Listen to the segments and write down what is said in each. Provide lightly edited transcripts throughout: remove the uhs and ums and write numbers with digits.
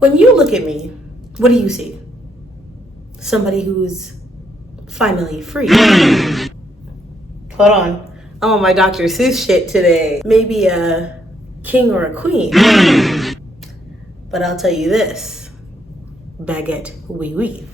When you look at me, what do you see? Somebody who's finally free. Hold on. I'm on my Dr. Seuss shit today. Maybe a king or a queen. But I'll tell you this. Baguette, oui, oui.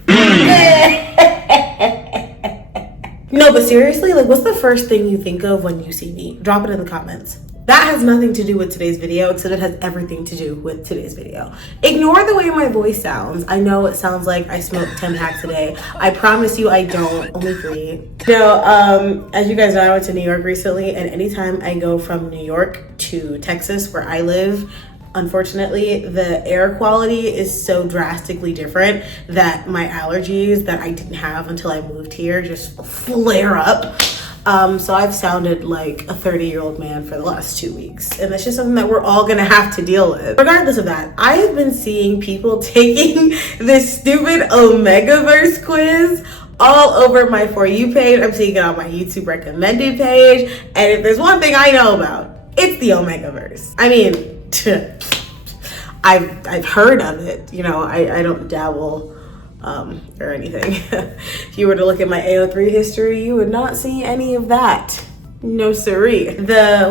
No, but seriously, like, what's the first thing you think of when you see me? Drop it in the comments. That has nothing to do with today's video, except it has everything to do with today's video. Ignore the way my voice sounds. I know it sounds like I smoke 10 packs a day. I promise you I don't, only 3. As you guys know, I went to New York recently, and anytime I go from New York to Texas, where I live, unfortunately, the air quality is so drastically different that my allergies that I didn't have until I moved here just flare up. So I've sounded like a 30-year-old man for the last 2 weeks. And that's just something that we're all gonna have to deal with. Regardless of that, I have been seeing people taking this stupid Omegaverse quiz all over my For You page. I'm seeing it on my YouTube recommended page. And if there's one thing I know about, it's the Omegaverse. I mean, I've heard of it. You know, I don't dabble or anything. If you were to look at my AO3 history, you would not see any of that. No siree. The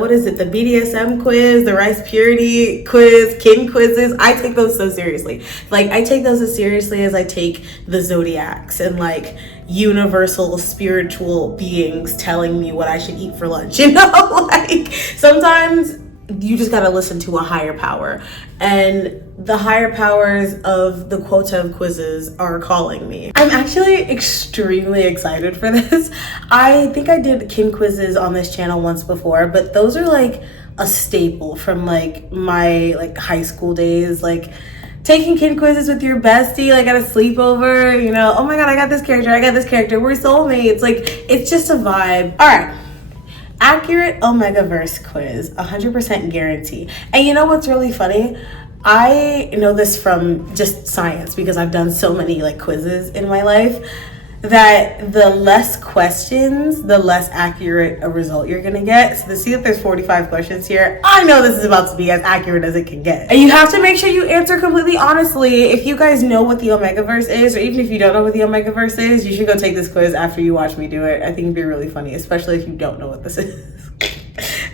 BDSM quiz, the rice purity quiz, kin quizzes, I take those so seriously. Like, I take those as seriously as I take the zodiacs and like universal spiritual beings telling me what I should eat for lunch, you know? Like, sometimes you just gotta listen to a higher power, and the higher powers of the quota of quizzes are calling me. I'm actually extremely excited for this. I think I did kin quizzes on this channel once before, but those are like a staple from like my like high school days, like taking kin quizzes with your bestie, like at a sleepover, you know, oh my god, I got this character, we're soulmates. Like, it's just a vibe. All right. Accurate Omegaverse quiz, 100% guarantee. And you know what's really funny? I know this from just science because I've done so many like quizzes in my life, that the less questions, the less accurate a result you're gonna get. So to see that there's 45 questions here, I know this is about to be as accurate as it can get. And you have to make sure you answer completely honestly. If you guys know what the Omegaverse is, or even if you don't know what the Omegaverse is, you should go take this quiz after you watch me do it. I think it'd be really funny, especially if you don't know what this is.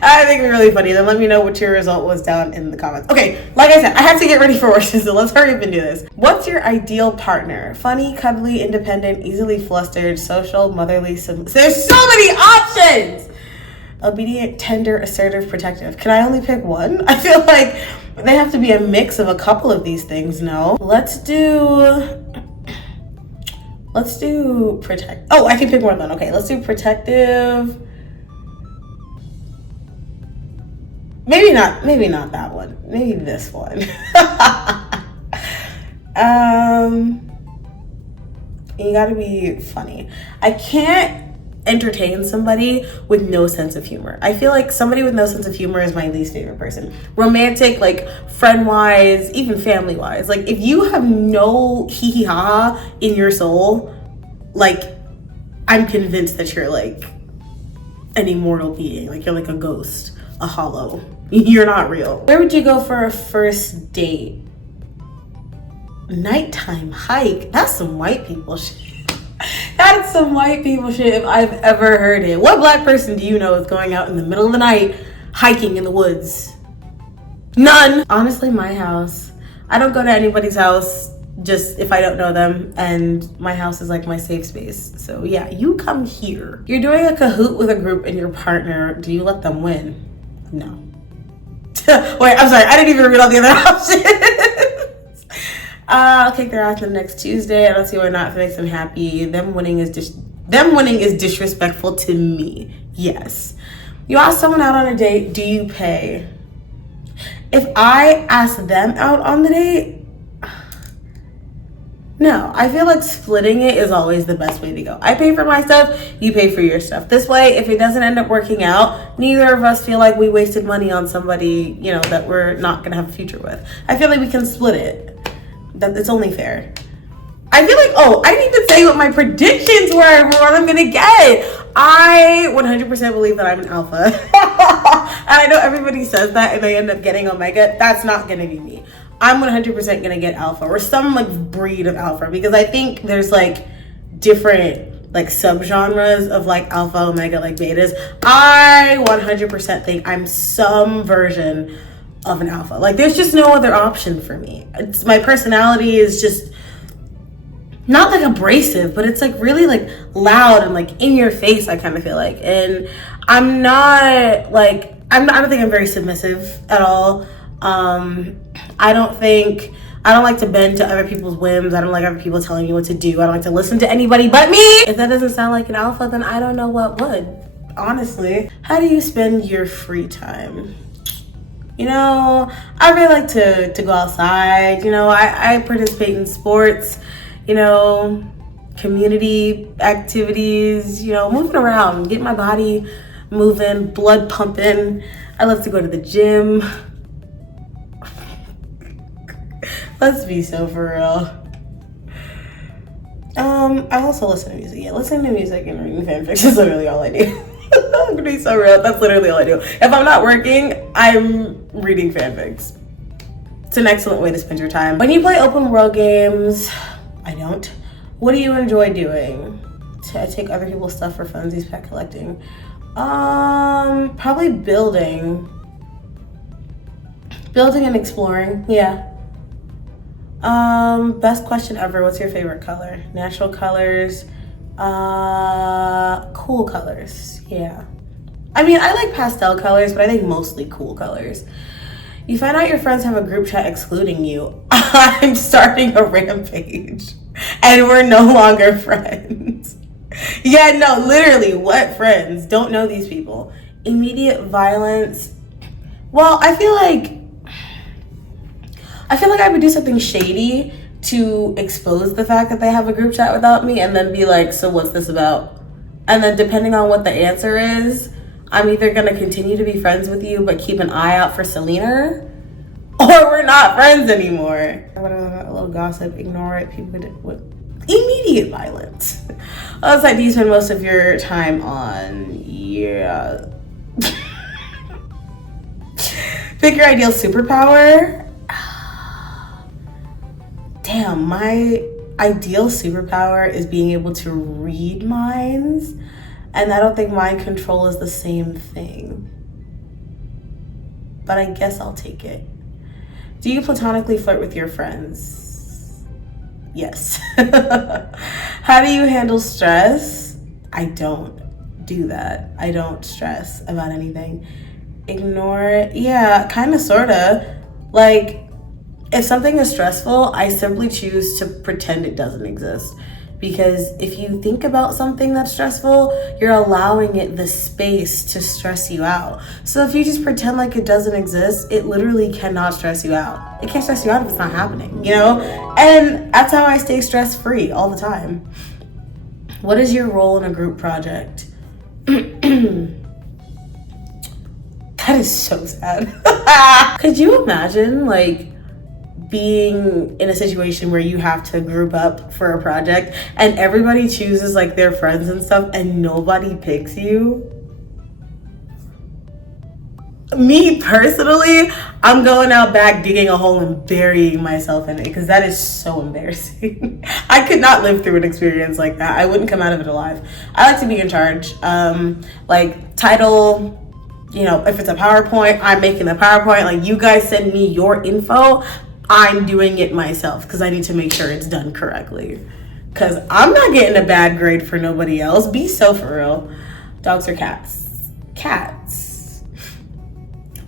I think it'd be really funny. Then let me know what your result was down in the comments. Okay, like I said, I have to get ready for work, so let's hurry up and do this. What's your ideal partner? Funny, cuddly, independent, easily flustered, social, motherly, there's so many options! Obedient, tender, assertive, protective. Can I only pick one? I feel like they have to be a mix of a couple of these things, no? Let's do protect. Oh, I can pick more than, okay, let's do protective. Maybe not that one. Maybe this one. You gotta be funny. I can't entertain somebody with no sense of humor. I feel like somebody with no sense of humor is my least favorite person. Romantic, like friend-wise, even family-wise. Like, if you have no hee-hee-ha in your soul, like, I'm convinced that you're like an immortal being. Like, you're like a ghost. A hollow. You're not real. Where would you go for a first date? Nighttime hike. That's some white people shit. That's some white people shit if I've ever heard it. What black person do you know is going out in the middle of the night hiking in the woods? None. Honestly, my house. I don't go to anybody's house just if I don't know them, and my house is like my safe space. So yeah, you come here. You're doing a Kahoot with a group and your partner. Do you let them win? No. Wait, I'm sorry. I didn't even read all the other options. I'll kick their ass the next Tuesday. I don't see why not. If it makes them happy. Them winning is disrespectful to me. Yes. You ask someone out on a date, do you pay? If I ask them out on the date, no, I feel like splitting it is always the best way to go. I pay for my stuff, you pay for your stuff. This way, if it doesn't end up working out, neither of us feel like we wasted money on somebody, you know, that we're not gonna have a future with. I feel like we can split it. That it's only fair. I feel like, oh, I need to say what my predictions were for what I'm gonna get. I 100% believe that I'm an alpha. And I know everybody says that and they end up getting Omega. That's not gonna be me. I'm 100% gonna get alpha or some like breed of alpha, because I think there's like different like subgenres of like alpha, omega, like betas. I 100% think I'm some version of an alpha. Like there's just no other option for me. It's my personality is just not like abrasive, but it's like really like loud and like in your face, I kind of feel like. And I'm not like, I don't think I'm very submissive at all. I don't like to bend to other people's whims. I don't like other people telling me what to do. I don't like to listen to anybody but me. If that doesn't sound like an alpha, then I don't know what would, honestly. How do you spend your free time? You know, I really like to go outside. You know, I participate in sports, you know, community activities, you know, moving around, get my body moving, blood pumping. I love to go to the gym. Let's be so for real. I also listen to music. Yeah, listening to music and reading fanfics is literally all I do. I'm gonna be so real. That's literally all I do. If I'm not working, I'm reading fanfics. It's an excellent way to spend your time. When you play open world games, I don't. What do you enjoy doing? I take other people's stuff for funsies, pet collecting. Probably building and exploring. Yeah. Best question ever. What's your favorite color? Natural colors. Cool colors. Yeah. I mean, I like pastel colors, but I think mostly cool colors. You find out your friends have a group chat excluding you. I'm starting a rampage. And we're no longer friends. Yeah, no, literally, what friends? Don't know these people. Immediate violence. Well, I feel like I would do something shady to expose the fact that they have a group chat without me, and then be like, so what's this about? And then depending on what the answer is, I'm either gonna continue to be friends with you but keep an eye out for Selena, or we're not friends anymore. A little gossip, ignore it. People would immediate violence. What site do you spend most of your time on? Yeah. Pick your ideal superpower. Damn, my ideal superpower is being able to read minds, and I don't think mind control is the same thing. But I guess I'll take it. Do you platonically flirt with your friends? Yes. How do you handle stress? I don't do that. I don't stress about anything. Ignore it. Yeah, kind of, sort of. Like, if something is stressful, I simply choose to pretend it doesn't exist. Because if you think about something that's stressful, you're allowing it the space to stress you out. So if you just pretend like it doesn't exist, it literally cannot stress you out. It can't stress you out if it's not happening, you know? And that's how I stay stress-free all the time. What is your role in a group project? That is so sad. Could you imagine, like, being in a situation where you have to group up for a project and everybody chooses like their friends and stuff and nobody picks you? Me personally, I'm going out back, digging a hole and burying myself in it, because that is so embarrassing. I could not live through an experience like that. I wouldn't come out of it alive. I like to be in charge. Like title, you know, if it's a PowerPoint, I'm making the PowerPoint. Like, you guys send me your info, I'm doing it myself, because I need to make sure it's done correctly. Because I'm not getting a bad grade for nobody else. Be so for real. Dogs or cats? Cats.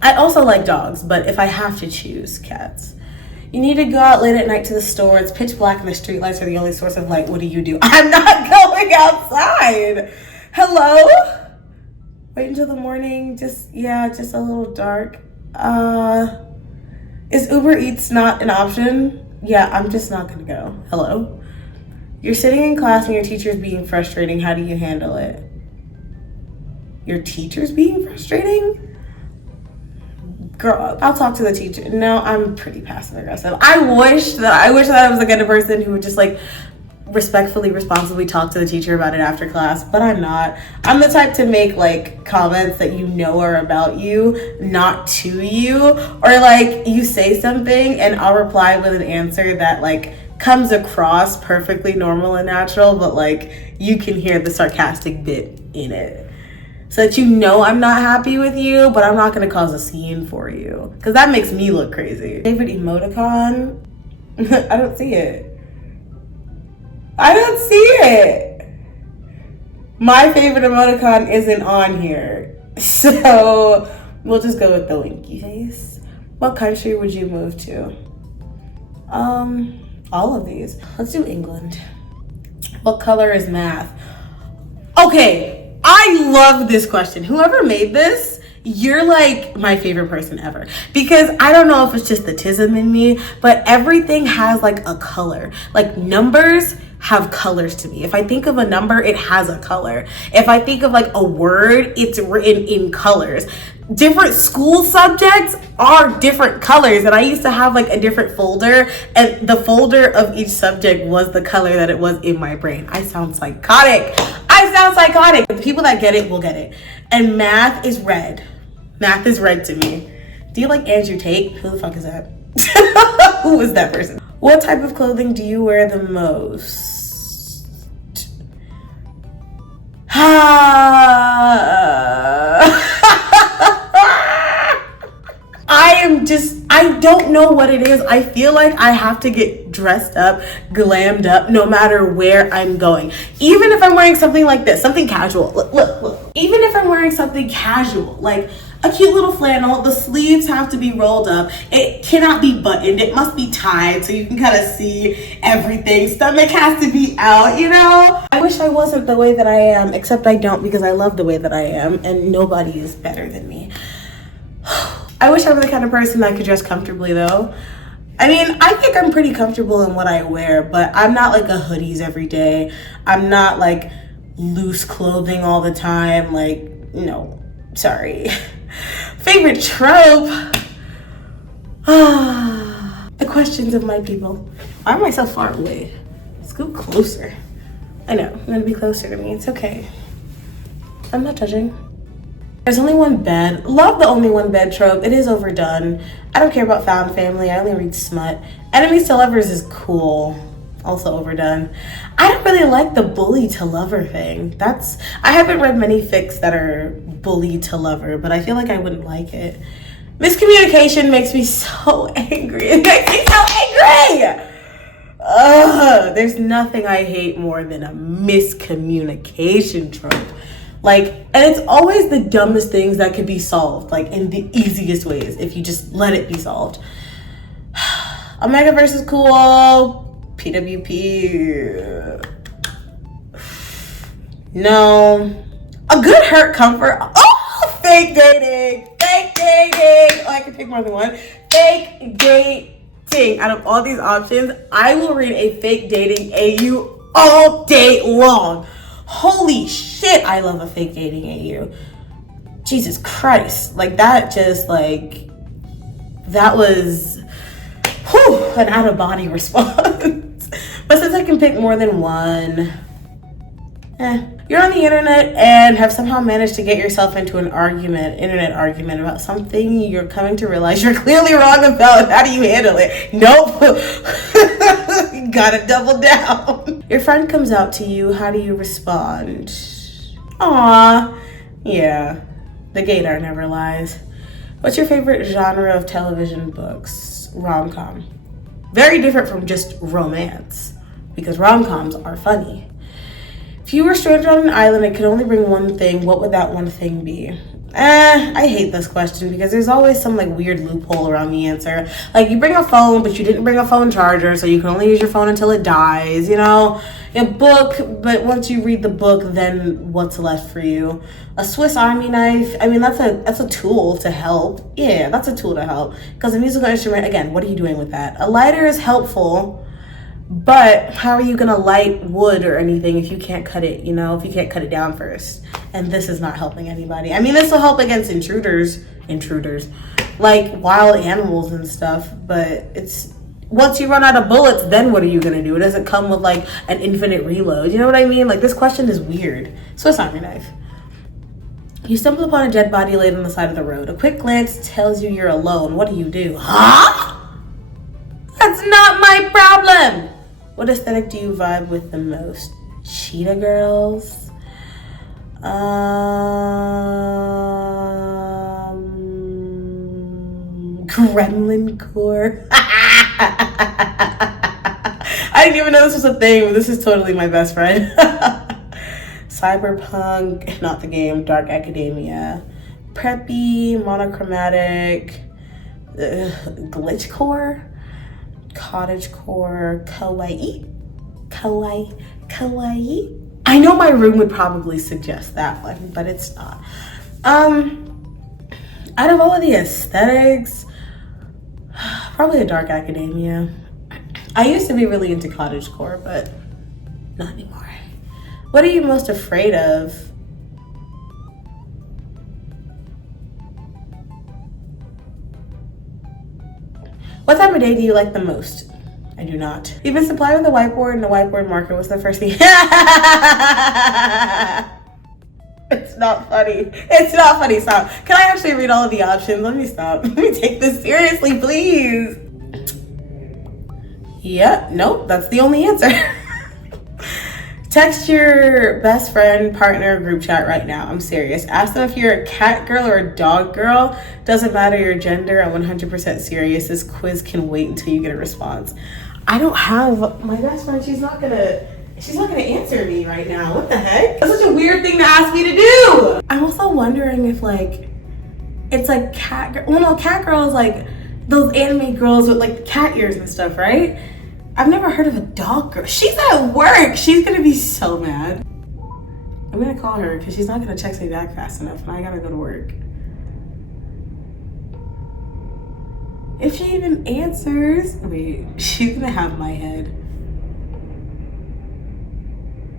I also like dogs, but if I have to choose, cats. You need to go out late at night to the store. It's pitch black and the streetlights are the only source of light. What do? I'm not going outside. Hello? Wait until the morning. Just a little dark. Is Uber Eats not an option? Yeah, I'm just not gonna go. Hello? You're sitting in class and your teacher's being frustrating. How do you handle it? Your teacher's being frustrating? Girl, I'll talk to the teacher. No, I'm pretty passive aggressive. I wish that I was the kind of person who would just like respectfully, responsibly talk to the teacher about it after class, but I'm not. I'm the type to make like comments that you know are about you, not to you, or like you say something and I'll reply with an answer that like comes across perfectly normal and natural, but like you can hear the sarcastic bit in it. So that you know I'm not happy with you, but I'm not gonna cause a scene for you. Cause that makes me look crazy. Favorite emoticon? I don't see it. I don't see it. My favorite emoticon isn't on here. So we'll just go with the winky face. What country would you move to? All of these. Let's do England. What color is math? Okay, I love this question. Whoever made this, you're like my favorite person ever. Because I don't know if it's just the tism in me, but everything has like a color. Like numbers have colors to me. If I think of a number, it has a color. If I think of like a word, it's written in colors. Different school subjects are different colors, and I used to have like a different folder, and the folder of each subject was the color that it was in my brain. I sound psychotic. The people that get it will get it. And math is red. Math is red to me. Do you like Andrew Tate? Who the fuck is that? Who is that person? What type of clothing do you wear the most? I don't know what it is. I feel like I have to get dressed up, glammed up, no matter where I'm going. Even if I'm wearing something like this, something casual. Look. Even if I'm wearing something casual, like a cute little flannel, the sleeves have to be rolled up. It cannot be buttoned. It must be tied so you can kind of see everything. Stomach has to be out, you know? I wish I wasn't the way that I am, except I don't, because I love the way that I am, and nobody is better than me. I wish I were the kind of person that could dress comfortably though. I mean, I think I'm pretty comfortable in what I wear, but I'm not like a hoodies every day. I'm not like loose clothing all the time. Like, no, sorry. Favorite trope? The questions of my people. Why am I so far away? Scoot closer. I know, I'm gonna be closer to me. It's okay. I'm not judging. There's only one bed. Love the only one bed trope. It is overdone. I don't care about found family. I only read smut. Enemies to lovers is cool. Also overdone. I don't really like the bully to lover thing. I haven't read many fics that are bully to lover, but I feel like I wouldn't like it. Miscommunication makes me so angry. It makes me so angry. There's nothing I hate more than a miscommunication trope. Like, and it's always the dumbest things that could be solved, like in the easiest ways, if you just let it be solved. Omegaverse is cool. PWP. No. A good hurt comfort. Oh, fake dating. Oh, I can pick more than one. Fake dating. Out of all these options, I will read a fake dating AU all day long. Holy shit, I love a fake dating AU. Jesus Christ. Like that was an out of body response. But since I can pick more than one, you're on the internet and have somehow managed to get yourself into an internet argument about something you're coming to realize you're clearly wrong about. How do you handle it? Nope. You gotta double down. Your friend comes out to you. How do you respond? Aw, yeah. The gaydar never lies. What's your favorite genre of television books? Rom-com. Very different from just romance, because rom-coms are funny. If you were stranded on an island and could only bring one thing, what would that one thing be? I hate this question because there's always some like weird loophole around the answer. Like you bring a phone, but you didn't bring a phone charger, so you can only use your phone until it dies, you know? A book, but once you read the book, then what's left for you? A Swiss Army knife, I mean, that's a tool to help. Yeah, that's a tool to help. Because a musical instrument, again, what are you doing with that? A lighter is helpful, but how are you gonna light wood or anything if you can't cut it, you know, if you can't cut it down first? And this is not helping anybody. I mean, this will help against intruders, like wild animals and stuff, but once you run out of bullets, then what are you gonna do? It doesn't come with like an infinite reload. You know what I mean? Like, this question is weird. Swiss Army knife. You stumble upon a dead body laid on the side of the road. A quick glance tells you you're alone. What do? Huh? That's not my problem. What aesthetic do you vibe with the most? Cheetah girls? Gremlin core? I didn't even know this was a thing, but this is totally my best friend. Cyberpunk, not the game, Dark Academia, preppy, monochromatic, glitch core, cottage core, kawaii. I know my room would probably suggest that one, but it's not. Out of all of the aesthetics, probably a Dark Academia. I used to be really into cottagecore, but not anymore. What are you most afraid of? What time of day do you like the most? I do not. You've been supplied with a whiteboard and a whiteboard marker. What's the first thing? It's not funny. It's not funny. Stop. Can I actually read all of the options? Let me stop. Let me take this seriously, please. Yeah, nope, that's the only answer. Text your best friend, partner, group chat right now. I'm serious. Ask them if you're a cat girl or a dog girl. Doesn't matter your gender. I'm 100% serious. This quiz can wait until you get a response. I don't have my best friend. She's not gonna answer me right now. What the heck? That's such a weird thing to ask me to do. I'm also wondering if like it's like cat girl. Well, no, cat girl is like those anime girls with like cat ears and stuff, right? I've never heard of a dog girl. She's at work. She's gonna be so mad. I'm gonna call her because she's not gonna text me back fast enough and I gotta go to work. If she even answers, wait, she's gonna have my head.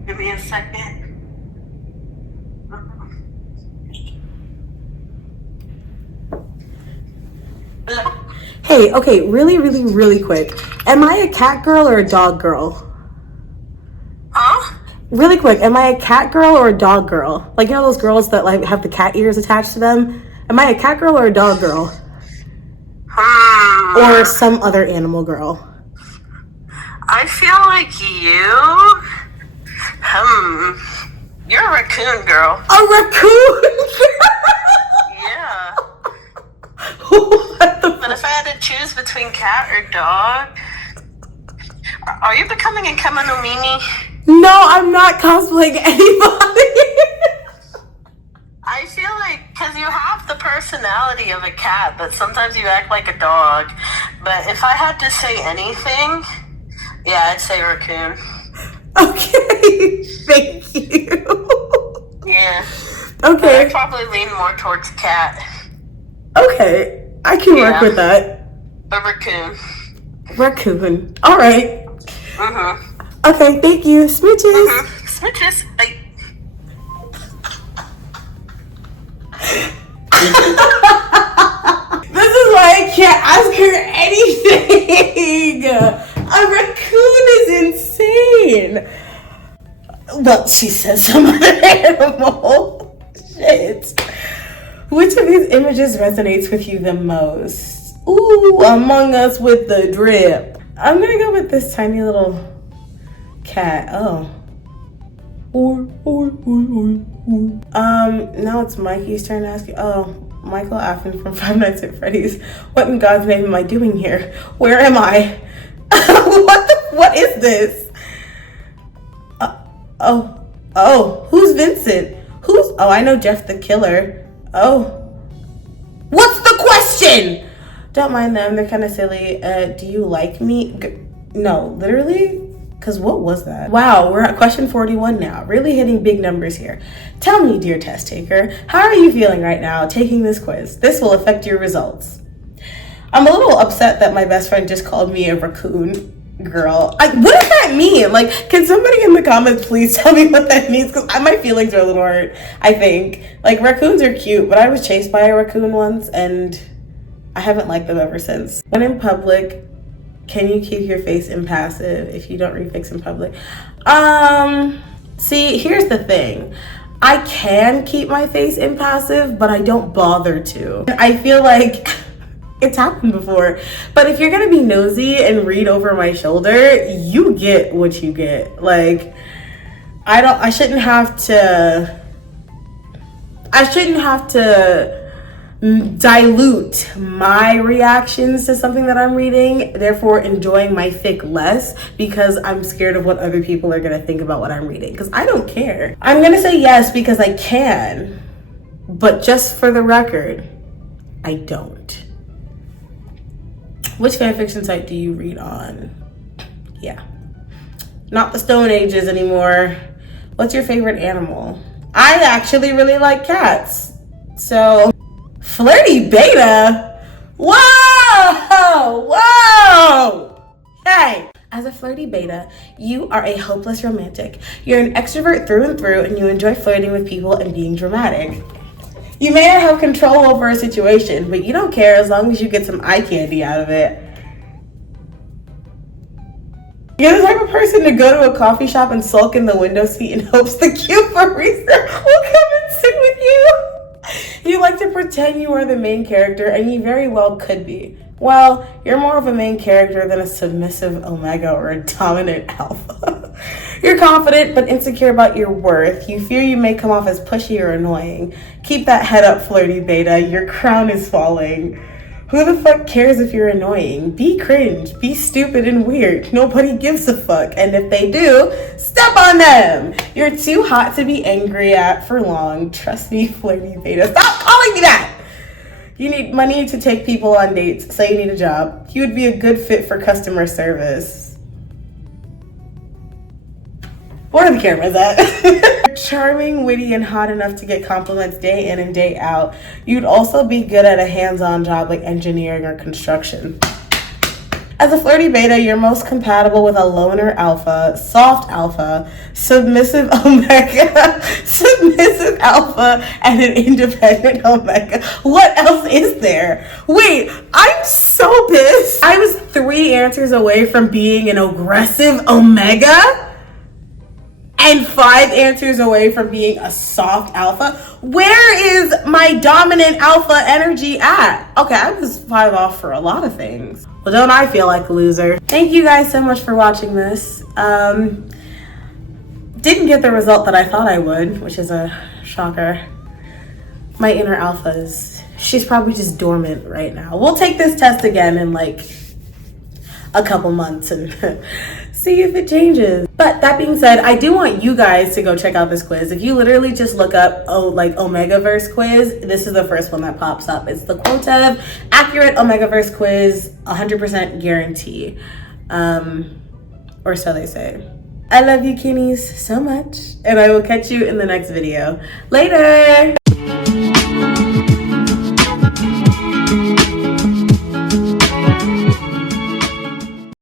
Give me a second. Hey, okay, really quick. Am I a cat girl or a dog girl? Huh? Really quick, am I a cat girl or a dog girl? Like, you know those girls that like have the cat ears attached to them? Am I a cat girl or a dog girl? Or some other animal girl? I feel like you're a raccoon girl. A raccoon girl? Yeah. What the But if I had to choose between cat or dog, are you becoming a Kama no Mimi? No, I'm not cosplaying anybody. I feel like, because you have the personality of a cat, but sometimes you act like a dog. But if I had to say anything, yeah, I'd say raccoon. Okay, thank you. Yeah. Okay. I'd probably lean more towards cat. Okay, I can work with that. A raccoon. Raccoon. All right. Mm-hmm. Okay, thank you. Smooches. Mm-hmm. Smooches. Bye. This is why I can't ask her anything. A raccoon is insane. Well, she says some other animal. Shit. Which of these images resonates with you the most? Ooh, Among Us with the drip. I'm gonna go with this tiny little cat. Oh. Now it's Mikey's turn to ask you. Oh, Michael Affin from Five Nights at Freddy's. What in God's name am I doing here? Where am I? What is this? Who's Vincent? Oh, I know Jeff the Killer. Oh. What's the question? Don't mind them, they're kind of silly. Do you like me? No, literally? Because what was that? Wow, we're at question 41 now. Really hitting big numbers here. Tell me, dear test taker, how are you feeling right now taking this quiz? This will affect your results. I'm a little upset that my best friend just called me a raccoon girl. What does that mean? Like, can somebody in the comments please tell me what that means? Because my feelings are a little hurt, I think. Like, raccoons are cute, but I was chased by a raccoon once, and I haven't liked them ever since. When in public, Can you keep your face impassive if you don't refix in public? See, here's the thing. I can keep my face impassive, but I don't bother to. I feel like it's happened before. But if you're gonna be nosy and read over my shoulder, you get what you get. Like, I shouldn't have to dilute my reactions to something that I'm reading, therefore enjoying my fic less because I'm scared of what other people are gonna think about what I'm reading, because I don't care. I'm gonna say yes because I can, but just for the record, I don't. Which fanfiction site do you read on? Yeah. Not the Stone Ages anymore. What's your favorite animal? I actually really like cats. So, flirty beta? Whoa! Whoa! Hey! As a flirty beta, you are a hopeless romantic. You're an extrovert through and through, and you enjoy flirting with people and being dramatic. You may not have control over a situation, but you don't care as long as you get some eye candy out of it. You're the type of person to go to a coffee shop and sulk in the window seat in hopes the cute barista will come and sit with you. You like to pretend you are the main character, and you very well could be. Well, you're more of a main character than a submissive Omega or a dominant Alpha. You're confident but insecure about your worth. You fear you may come off as pushy or annoying. Keep that head up, flirty beta. Your crown is falling. Who the fuck cares if you're annoying? Be cringe, be stupid and weird. Nobody gives a fuck. And if they do, step on them. You're too hot to be angry at for long. Trust me, flirty beta. Stop calling me that. You need money to take people on dates, so you need a job. You would be a good fit for customer service. Where are the cameras at? Charming, witty, and hot enough to get compliments day in and day out. You'd also be good at a hands-on job like engineering or construction. As a flirty beta, you're most compatible with a loner alpha, soft alpha, submissive omega, submissive alpha, and an independent omega. What else is there? Wait, I'm so pissed. I was 3 answers away from being an aggressive omega and 5 answers away from being a soft alpha. Where is my dominant alpha energy at? Okay, I was 5 off for a lot of things. Well, don't I feel like a loser? Thank you guys so much for watching this. Didn't get the result that I thought I would, which is a shocker. My inner alpha she's probably just dormant right now. We'll take this test again in like a couple months and see if it changes. But that being said, I do want you guys to go check out this quiz. If you literally just look up Omegaverse quiz, this is the first one that pops up. It's the Quotev accurate Omegaverse quiz, 100% guarantee, or so they say. I love you kitties so much, and I will catch you in the next video. Later.